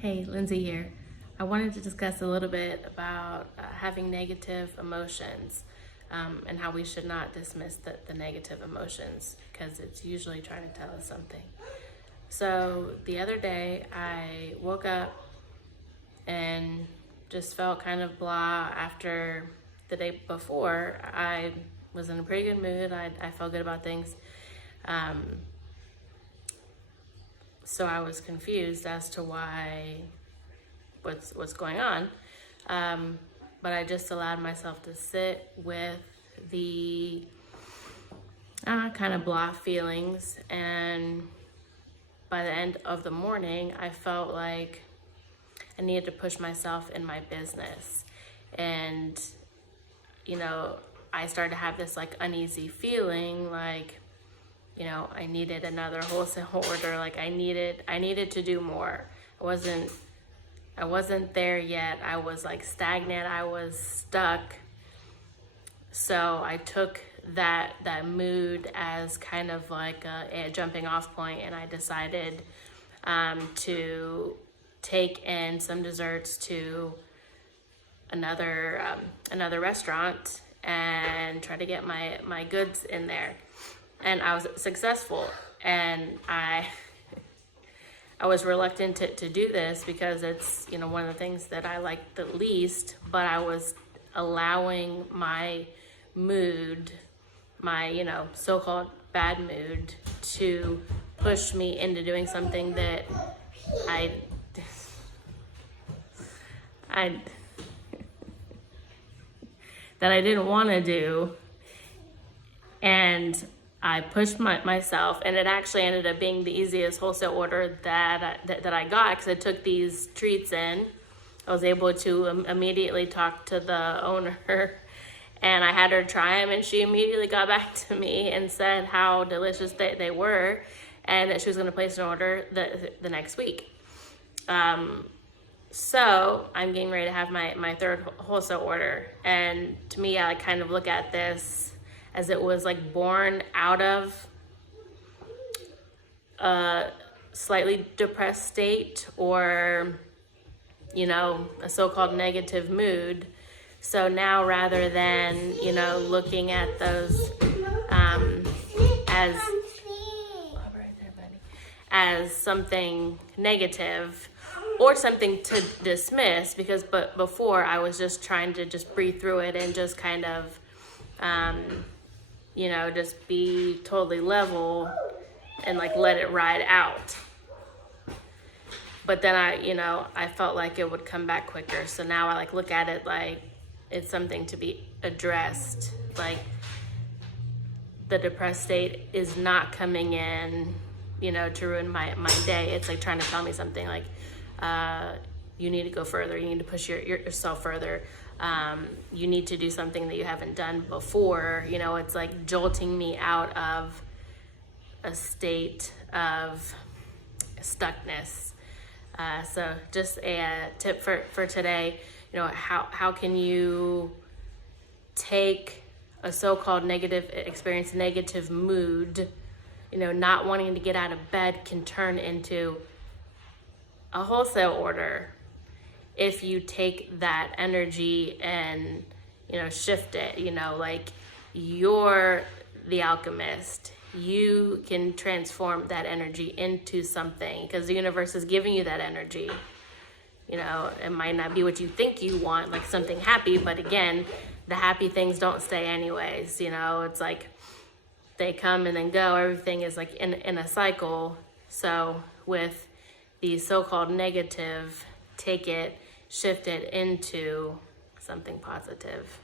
Hey, Lindsay here. I wanted to discuss a little bit about having negative emotions and how we should not dismiss the negative emotions because it's usually trying to tell us something. So the other day I woke up and just felt kind of blah after the day before. I was in a pretty good mood. I felt good about things. So I was confused as to what's going on. But I just allowed myself to sit with the kind of blah feelings, and by the end of the morning, I felt like I needed to push myself in my business. And, I started to have this like uneasy feeling like, I needed another wholesale order. Like I needed to do more. I wasn't there yet. I was like stagnant. I was stuck. So I took that mood as kind of like a jumping off point, and I decided to take in some desserts to another restaurant and try to get my goods in there. And I was successful, and I was reluctant to do this because it's, one of the things that I like the least, but I was allowing my mood, my, so-called bad mood, to push me into doing something that I didn't want to do. And I pushed myself, and it actually ended up being the easiest wholesale order that I got because I took these treats in. I was able to immediately talk to the owner, and I had her try them, and she immediately got back to me and said how delicious they were, and that she was going to place an order the next week. So I'm getting ready to have my third wholesale order, and to me, I kind of look at this as it was like born out of a slightly depressed state, or, a so-called negative mood. So now, rather than, looking at those as something negative or something to dismiss, because but before I was just trying to just breathe through it and just kind of just be totally level and like let it ride out. But then I felt like it would come back quicker. So now I like look at it like it's something to be addressed. Like the depressed state is not coming in, to ruin my day. It's like trying to tell me something like, you need to go further. You need to push yourself further. You need to do something that you haven't done before. It's like jolting me out of a state of stuckness. So just a tip for today, how can you take a so-called negative experience, negative mood, not wanting to get out of bed can turn into a wholesale order if you take that energy and shift it. Like you're the alchemist. You can transform that energy into something because the universe is giving you that energy. It might not be what you think you want, like something happy, but again, the happy things don't stay anyways. It's like they come and then go. Everything is like in a cycle. So with the so-called negative, take it, shift it into something positive.